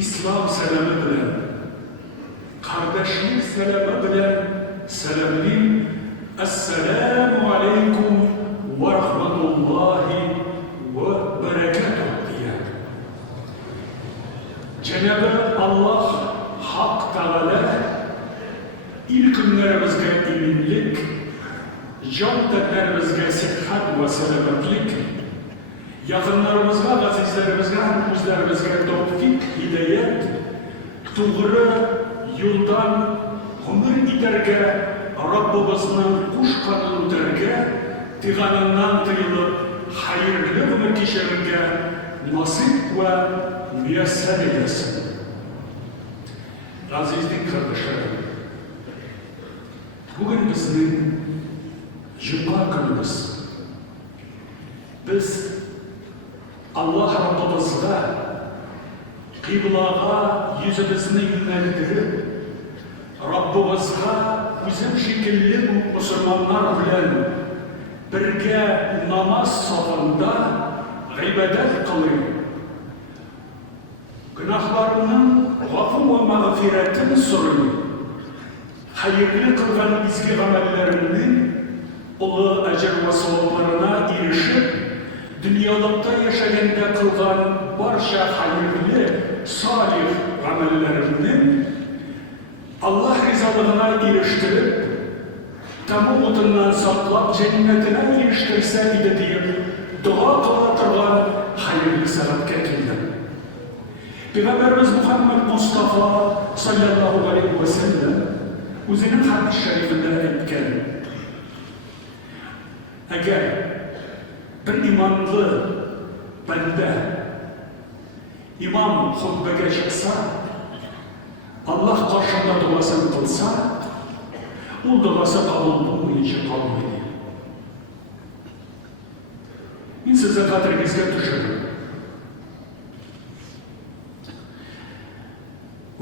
İslam selamı bilen, kardeşlik selamı bilen selamlayayım. Esselamu aleyküm ve rahmetullahi ve berekatuhu diye. Cenab-ı Allah Hak Teala ilk günlerimizde ilimlik, canlılarımızda sıhhat ve selametlik, yakınlarımızga, azizlerimizge, özlerimizge tevfik, hidayet, doğru yoldan ömür iterge, Rabbimizden kuşkanın öterge, tıganından tıyılıp hayırlı ömür kişilerge nasip ve müyesser eylesin. Azizlik kardeşlerim, bugün bizim Cuma günümüz. Biz Allah Rabbimizge kıblaga yüzümüzü yöneltirip Rabbimizge bizim şekilli Müslümanlar bilen birge namaz safında ibadet kılıyor. Günahlarının gafu ve mağfiretini soruyor. Hayırlı kılgan izgi amellerinin ulu ecir ve sevaplarına erişip dünyalıkta yaşayanda kılgan barşa hayırlı, salih amellerinin Allah rızalığına eriştirip tamutundan saklap cennetine eriştirse idi deyip dua kılatırgan hayırlı selam gekildi. Peygamberimiz Muhammed Mustafa sallallahu aleyhi ve sellem özünün hadis-i şerifinde etken eğer bir imanlı bende imam hutbege çıksa Allah karşımda duasını kılsa o duası kabul bulmayacak kalmaydı. Ben size kaderinizde düşürüm.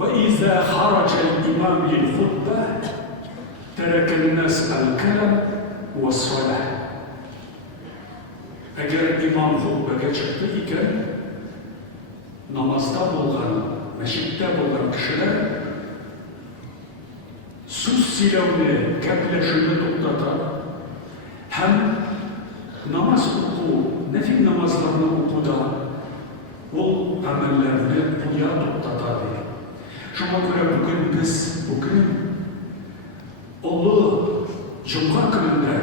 وإذا خرج الإمام للخطبة ترك الناس الكلام والصلاة. Eğer imam hutbege çıktı iken namazda bulgan, meşritte bulgan kişiler söz silahını, kepleşini toptatar. Hem namaz oku, nefil namazlarını okuda o amellerini buya toptatar. Şuna göre bugün biz, ulu Cuma gününde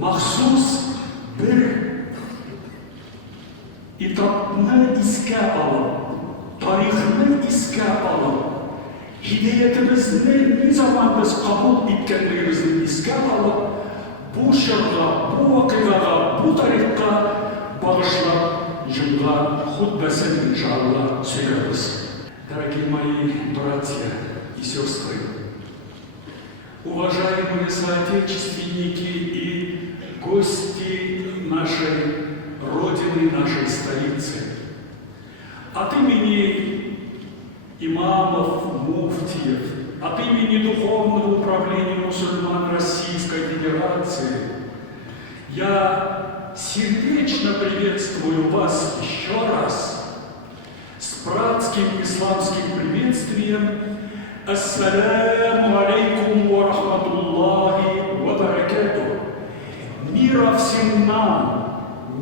mahsus bir etapını iske alıp, tarihini iske alıp, hidayetimizni ne zaman biz kabul etkenliğimizni iske alıp, bu şırga, bu vakıyaga, bu tarihka bağışlap, Cuma hutbesini inşallah söyleriz. Дорогие мои братья и сестры, уважаемые соотечественники и гости нашей Родины, нашей столицы, от имени имамов, муфтиев, от имени Духовного управления мусульман Российской Федерации, я сердечно приветствую вас еще раз с братским исламским приветствием. Ассаляму алейкум ва рахматуллахи ва баракатух. Мира всем нам,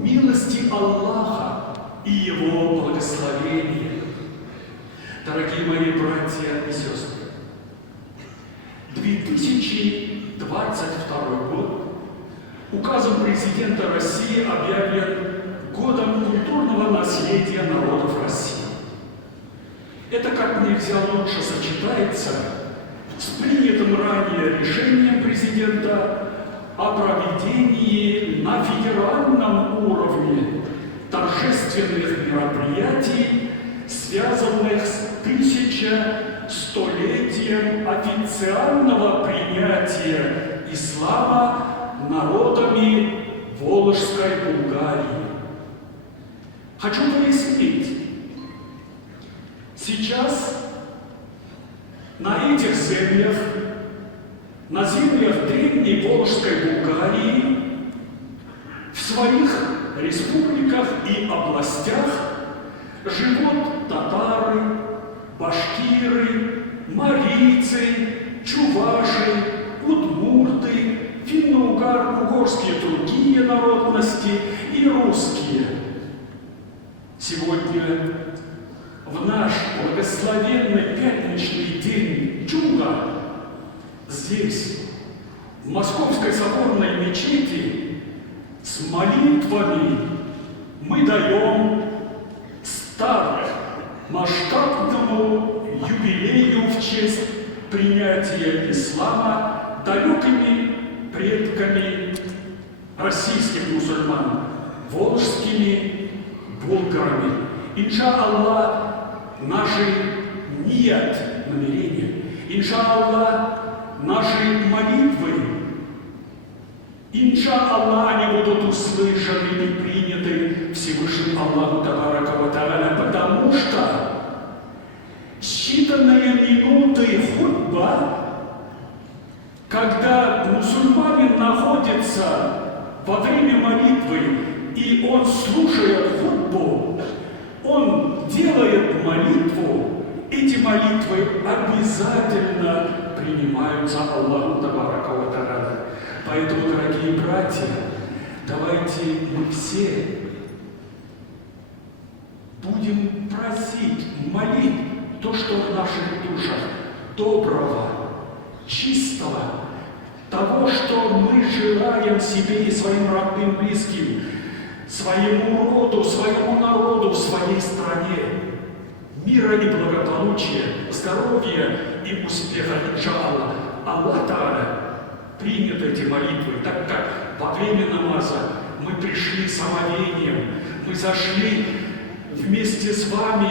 милости Аллаха и Его благословения. Дорогие мои братья и сестры, 2022 год указом президента России объявлен годом культурного наследия народов России. Это как нельзя лучше сочетается с принятым ранее решением президента о проведении на федеральном уровне торжественных мероприятий, связанных с 1100-летием официального принятия ислама народами Волжской Булгарии. Хочу пояснить, сейчас на этих землях, на землях древней Волжской Булгарии, в своих республиках и областях живут татары, башкиры, марийцы, чуваши, удмурты, финно-угорские другие народности и русские. Сегодня, в наш благословенный пятничный день Джума, здесь, в Московской соборной мечети, с молитвами мы даем старт масштабному юбилею в честь принятия ислама далекими предками российских мусульман, волжскими булгарами. Иншаллах, наши ният, намерения, иншаллах, наши молитвы, иншаллах, они будут услышаны и приняты Всевышним Аллаху Табарака ва Тааля, потому что считанные минуты хутба, когда мусульманин находится во время молитвы, и он слушает хутбу, он делает молитву, эти молитвы обязательно принимаются Аллаху Табарака ва Тааля. Поэтому, дорогие братья, давайте мы все будем просить, молить то, что в наших душах доброго, чистого, того, что мы желаем себе и своим родным, близким, своему роду, своему народу, своей стране, мира и благополучия, здоровья и успеха, иншаллах. Аллах Тааля примет эти молитвы, так как во время намаза мы пришли с омовением, мы зашли вместе с вами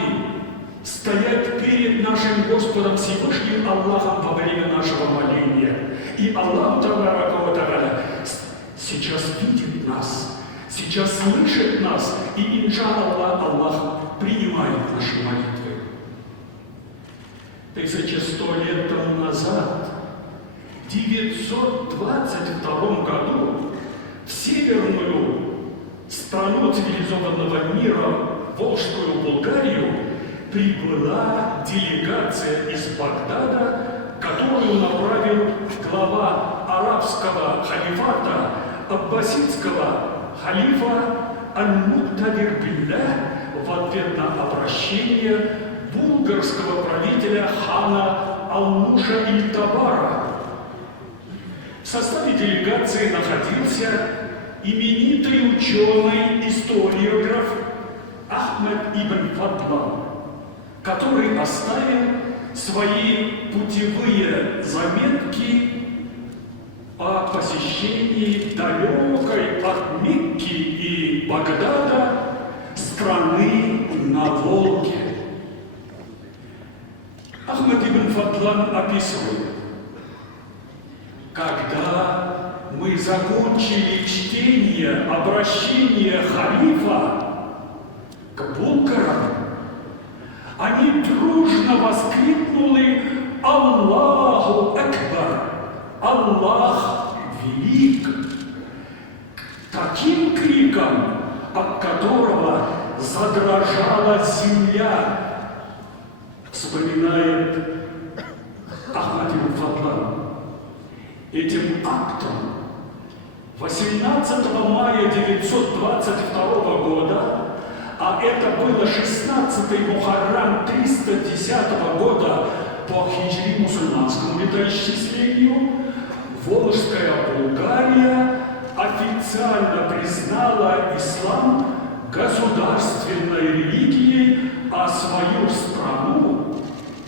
стоять перед нашим Господом Всевышним Аллахом во время нашего моления. И Аллах Тааля сейчас видит нас, сейчас слышит нас, и иншаллах Аллах принимает наши молитвы. 1100 лет тому назад, в 922 году, в северную страну цивилизованного мира, Волжскую Булгарию, прибыла делегация из Багдада, которую направил глава арабского халифата, аббасидского халифа Аль-Муктадир Биллях, в ответ на обращение булгарского правителя хана Алмуша Иль-Табара. В составе делегации находился именитый ученый, историограф Ахмед ибн Фадлан, который оставил свои путевые заметки о посещении далекой от Мекки и Багдада страны на Волге. Ахмед ибн Фадлан описывает: когда мы закончили чтение обращения халифа к булгарам, они дружно воскликнули: «Аллаху Акбар! Аллах велик!» Таким криком, от которого задрожала земля, вспоминает Ахмад ибн Фадлан. Этим актом 18 мая 922 года, а это было 16-й Мухаррам 310 года по хиджри мусульманскому летоисчислению, Волжская Булгария официально признала ислам государственной религией, а свою страну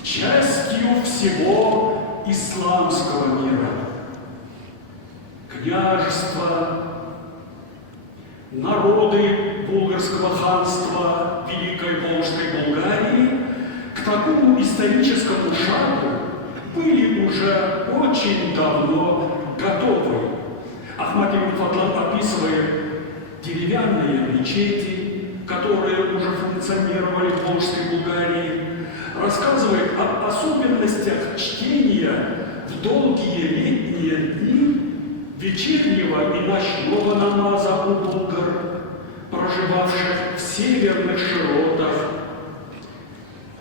частью всего исламского мира. Княжества, народы булгарского ханства Великой Волжской Булгарии к такому историческому шагу были уже очень давно готовы. Ахмад ибн Фадлан описывает деревянные мечети, которые уже функционировали в Волжской Булгарии, рассказывает об особенностях чтения в долгие летние дни вечернего и ночного намаза у булгар, проживавших в северных широтах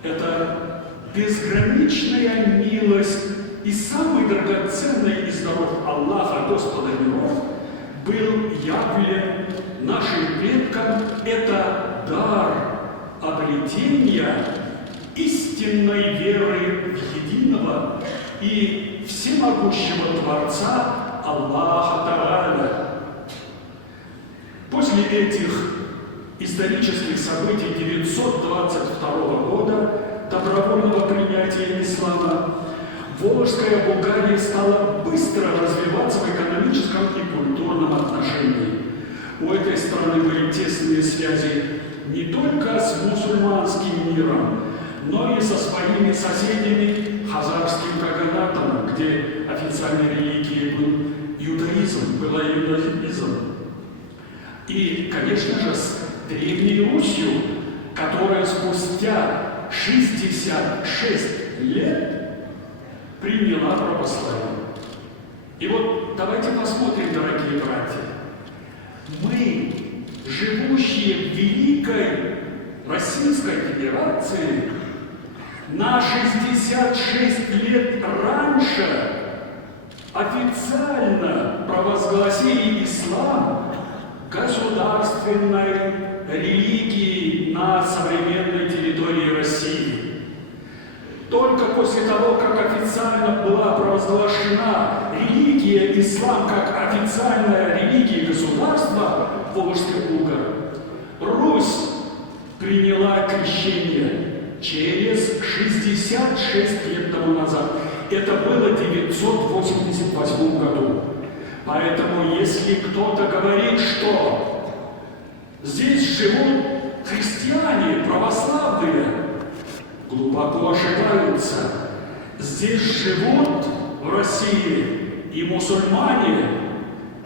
Это безграничная милость и самый драгоценный из даров Аллаха, Господа миров, был явлен нашим предкам. Это дар обретения истинной веры в единого и всемогущего Творца Аллаха Тааля. После этих исторических событий 922 года, добровольного принятия ислама, Волжская Булгария стала быстро развиваться в экономическом и культурном отношении. У этой страны были тесные связи не только с мусульманским миром, но и со своими соседями Хазарским Каганатом, где официальной религией был иудаизм, была иудаизм. И, конечно же, с Древней Русью, которая спустя 66 лет приняла православие. И вот давайте посмотрим, дорогие братья. Мы, живущие в Великой Российской Федерации, на 66 лет раньше официально провозгласили ислам государственной религией на современной территории России. Только после того, как официально была провозглашена религия ислам как официальная религия государства Волжской Булгарии, Русь приняла крещение через 66 лет тому назад. Это было в 988 году. Поэтому, если кто-то говорит, что здесь живут христиане, православные, глубоко ошибаются. Здесь живут в России и мусульмане,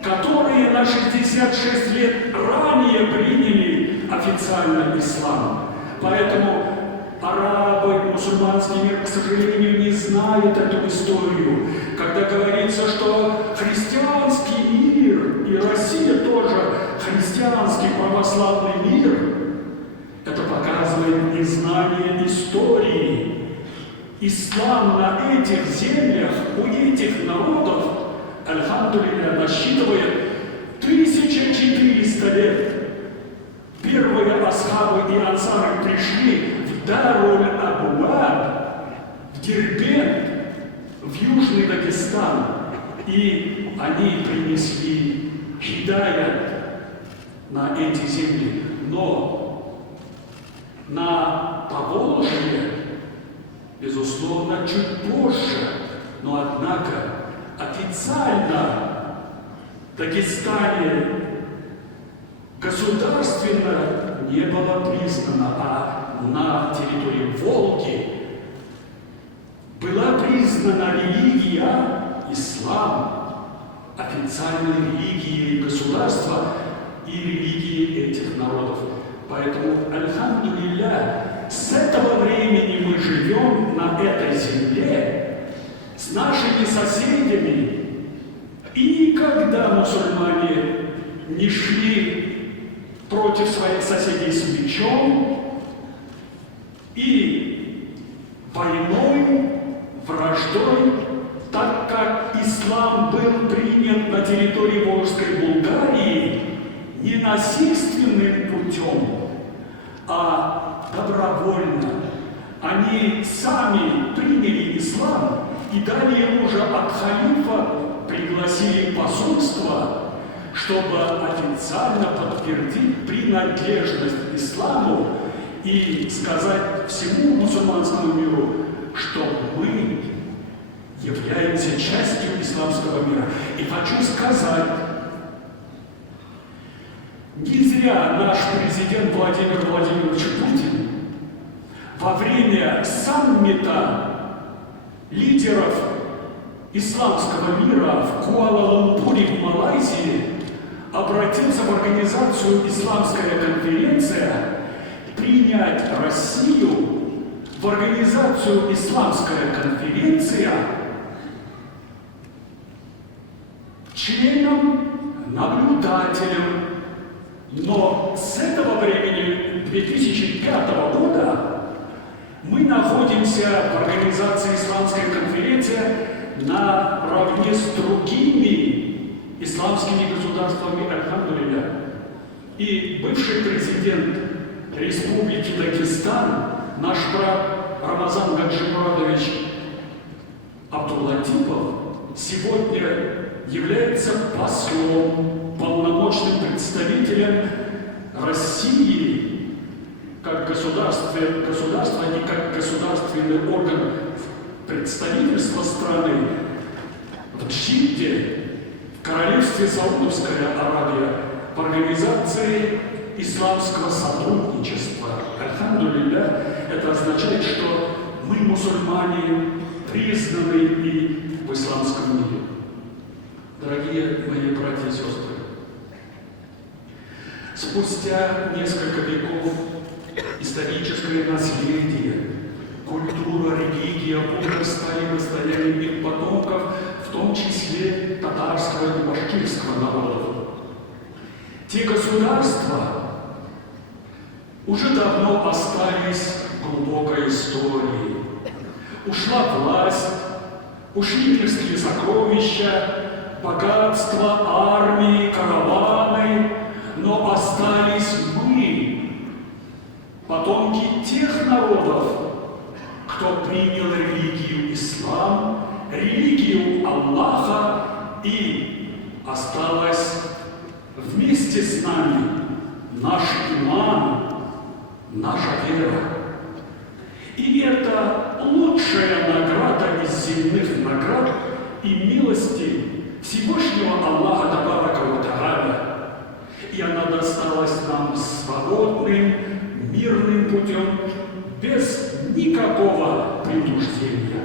которые на 66 лет ранее приняли официально ислам. Поэтому арабы, мусульманский мир, к сожалению, не знают эту историю. Когда говорится, что христианский мир и Россия тоже христианский православный мир, это показывает незнание истории. Ислам на этих землях, у этих народов, альхамдулилля, насчитывает 1400 лет. Первые асхабы и ансары пришли в Даруль-Абуаб, в Дербент, в Южный Дагестан, и они принесли хидаят на эти земли. Но на Поволжье, безусловно, чуть позже, но однако официально в Дагестане государственно не было признано, а на территории Волги была признана религия ислам официальной религией государства и религией этих народов. Поэтому, альхамдулилля, с этого времени мы живем на этой земле с нашими соседями. И никогда мусульмане не шли против своих соседей с мечом и войной, враждой, так как ислам был принят на территории Волжской Булгарии не насильственным путем, а добровольно. Они сами приняли ислам и далее уже от халифа пригласили посольство, чтобы официально подтвердить принадлежность исламу и сказать всему мусульманскому миру, что мы являемся частью исламского мира. И хочу сказать, не зря наш президент Владимир Владимирович Путин во время саммита лидеров исламского мира в Куала-Лумпуре в Малайзии обратился в организацию «Исламская конференция» принять Россию в организацию «Исламская конференция» членом-наблюдателем. Но с этого времени, 2005 года, Мы находимся в организации «Исламская конференция» наравне с другими исламскими государствами, альхамдулилля. И бывший президент Республики Дагестан, наш брат Рамазан Гаджимурадович Абдуллатипов, сегодня является послом, полномочным представителем России как государства и как государственный орган представительства страны в Джидде, в Королевстве Саудовская Аравия, в организации исламского сотрудничества. Альхамдулилля, это означает, что мы, мусульмане, признаны и в исламском мире. Дорогие мои братья и сестры, спустя несколько веков историческое наследие, культура, религия, мудрость стали достоянием их потомков, в том числе татарского и башкирского народов. Те государства уже давно остались в глубокой истории. Ушла власть, ушли мирские сокровища, богатства, армии, караваны, но остались мы, потомки тех народов, кто принял религию ислам, религию Аллаха, и осталась вместе с нами наш иман, наша вера. И это лучшая награда из земных наград и милости Всевышнего Аллаха Табарака ва Тааля. И она досталась нам свободным, мирным путем, без никакого принуждения.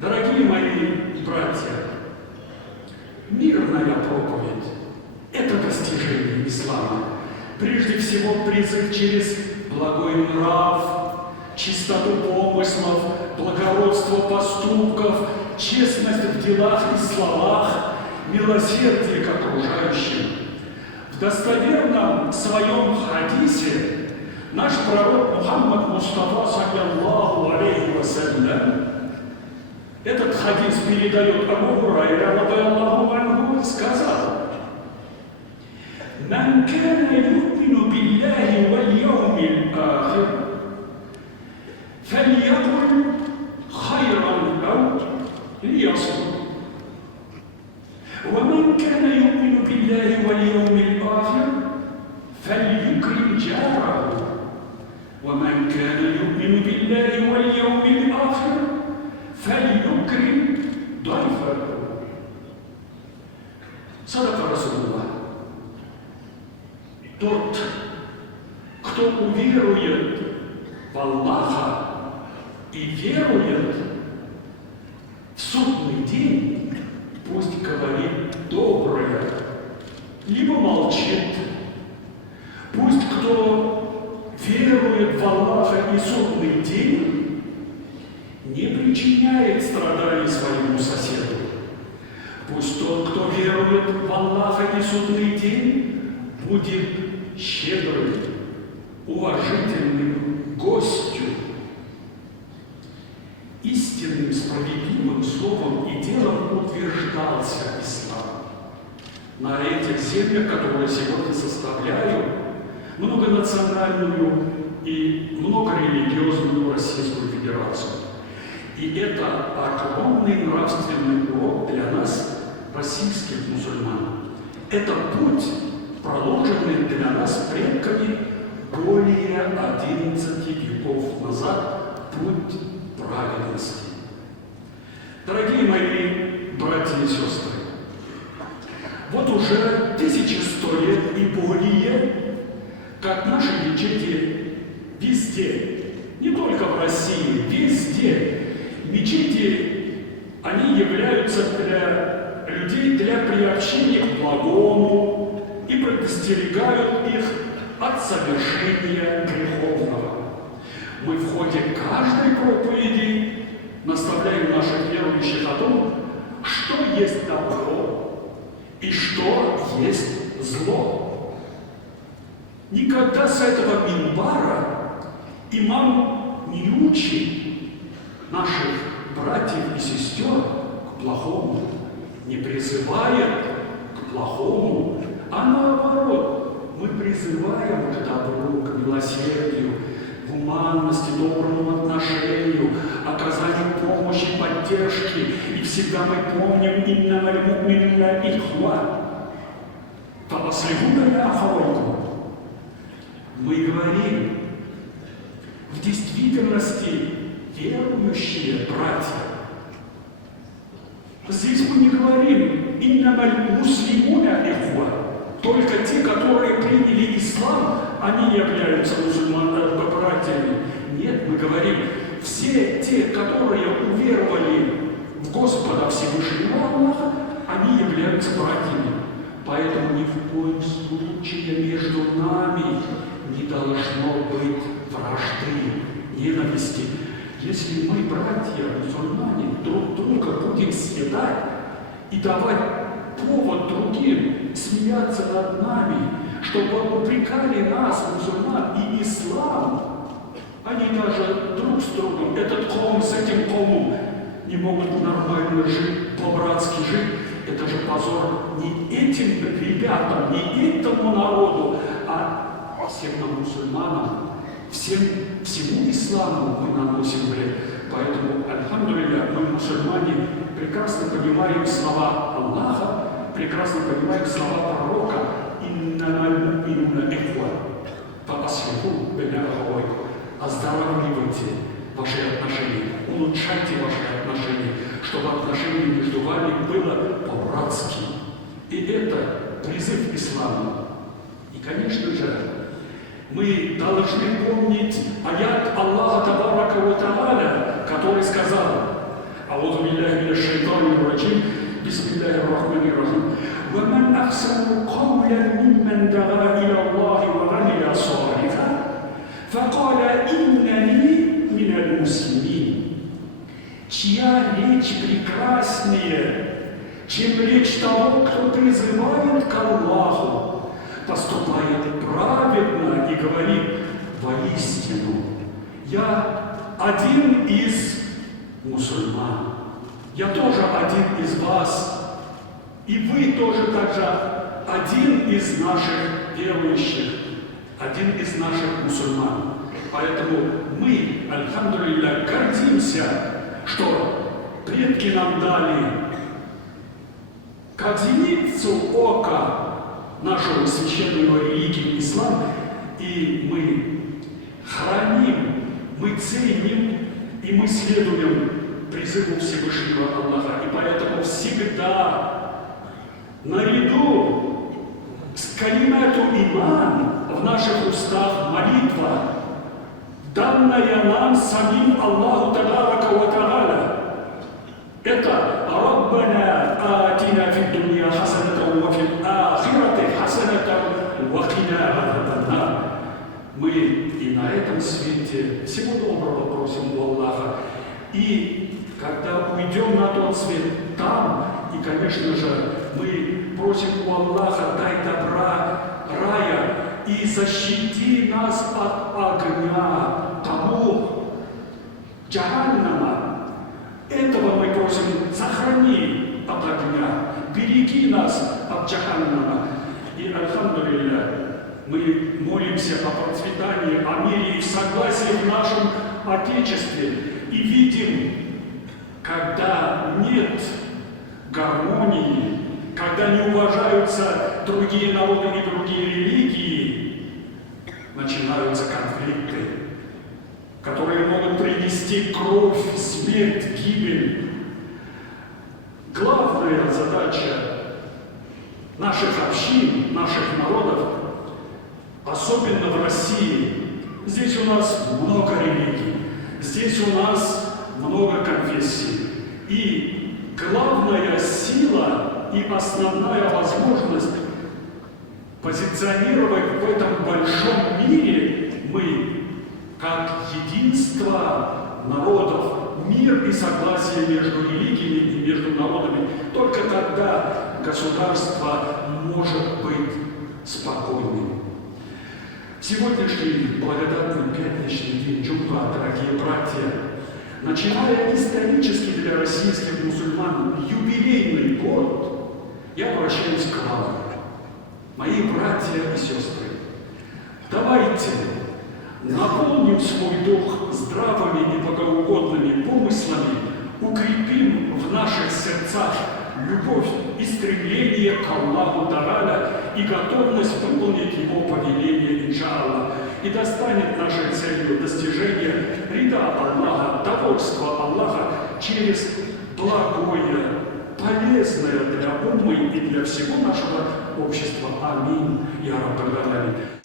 Дорогие мои братья, мирная проповедь – это достижение ислама. Прежде всего, призыв через благой нрав, чистоту помыслов, благородство поступков, честность в делах и словах, милосердие к окружающим. В достоверном своем хадисе наш пророк Мухаммад Мустафа, саллаллаху алейхи вассалям, этот хадис передает Абу Хурайра, радиаллаху анху, сказал: «Ман кана ю'мину биллахи валь яумил ахир, фальякуль хайран ау лиясмут. ومن كان يؤمن بالله واليوم الآخر فليكرم جاره ومن كان يؤمن بالله واليوم الآخر فليكرم ضيفه». Садака Расулуллах. Тот, кто уверует в Аллаха и верует в судный день, пусть говорит доброе, либо молчит. Пусть кто верует в Аллаха и судный день, не причиняет страданий своему соседу. Пусть тот, кто верует в Аллаха и судный день, будет щедрым, уважительным гостю. Истинным, справедливым словом и делом утверждался ислам. На этих землях, которые сегодня составляют многонациональную и многорелигиозную Российскую Федерацию. И это огромный нравственный урок для нас, российских мусульман. Это путь, проложенный для нас предками более 11 веков назад, путь праведности. Дорогие мои братья и сестры, вот уже 1100 лет и более, как наши мечети везде, не только в России, везде, мечети, они являются для людей, для приобщения к благому и предостерегают их от совершения греховного. Мы в ходе каждой проповеди наставляем наших верующих о том, что есть добро и что есть зло. Никогда с этого минбара Имам не учит наших братьев и сестер к плохому, не призывает к плохому, а наоборот, мы призываем к добру, к милосердию, гуманности, доброму отношению, оказанию помощи, поддержки. И всегда мы помним «Иннама аль-му'минуна ихва». «Фааслиху байна ахавайкум». Мы говорим, в действительности верующие братья. Здесь мы не говорим «Иннама аль-муслимуна ихва». Только те, которые приняли ислам, они являются братьями. Нет, мы говорим, все те, которые уверовали в Господа Всевышнего Аллаха, они являются братьями. Поэтому ни в коем случае между нами не должно быть вражды, ненависти. Если мы, братья, мусульмане, друг друга будем съедать и давать повод другим смеяться над нами, чтобы упрекали нас, мусульман, и ислам, они даже друг с другом, этот ком с этим комом, не могут нормально жить, по-братски жить. Это же позор не этим ребятам, не этому народу, а всем нам, мусульманам, всему исламу мы наносим вред. Поэтому, альхамдулилля, мы, мусульмане, прекрасно понимаем слова Аллаха, прекрасно понимаем слова пророка «Иннама аль-му'минуна ихва, фааслиху байна ахавайкум». Оздоравливайте ваши отношения, улучшайте ваши отношения, чтобы отношение между вами было по-братски. И это призыв к исламу. И, конечно же, мы должны помнить аят Аллаха Табарака ва Тааля, который сказал: «Аузу биллахи минаш шайтанир раджим, бисмиллахир рахманир рахим. Ва ман ахсану каулян мимман даа иля Аллахи ва амиля салихан, факаля иннани миналь муслимин». Чья речь прекраснее, чем речь того, кто призывает к Аллаху, поступает праведно и говорит: воистину, я один из мусульман, я тоже один из вас, и вы тоже также один из наших верующих, один из наших мусульман. Поэтому мы, альхамдулилля, гордимся, что предки нам дали как зеницу ока нашу священную религию ислам, и мы храним, мы ценим, и мы следуем призыву Всевышнего Аллаха. И поэтому всегда наряду с калимату иман в наших устах молитва, данная нам самим Аллаху Табарака ва Тааля. Это «Раббана атина фид дунья хасанатан ва фил ахирати хасанатан ва кина азабан нар». Мы и на этом свете всего доброго просим у Аллаха. И когда уйдем на тот свет там, и, конечно же, мы просим у Аллаха: дай добра, рая, и защити нас от огня того джаханнама. Этого мы просим: сохрани от огня, береги нас от джаханнама. И, альхамдулилля, мы молимся о процветании, о мире и в согласии в нашем Отечестве. И видим, когда нет гармонии, когда не уважаются другие народы и другие религии, начинаются конфликты, которые могут принести кровь, смерть, гибель. Главная задача наших общин, наших народов, особенно в России, здесь у нас много религий, здесь у нас много конфессий. И главная сила и основная возможность позиционировать в этом большом мире мы как единство народов, мир и согласие между религиями и между народами. Только тогда государство может быть спокойным. Сегодняшний благодатный пятничный день Джумма, дорогие братья, начиная исторически для российских мусульман юбилейный год, я обращаюсь к вам, мои братья и сестры. Давайте наполним свой дух здравыми и богоугодными помыслами, укрепим в наших сердцах любовь и стремление к Аллаху Та'аля и готовность выполнить Его повеление, иншаллах, и достанет нашей целью достижения рида Аллаха, довольства Аллаха через благое, полезное для умы и для всего нашего общества. Аминь. Я Раббаль Аламин.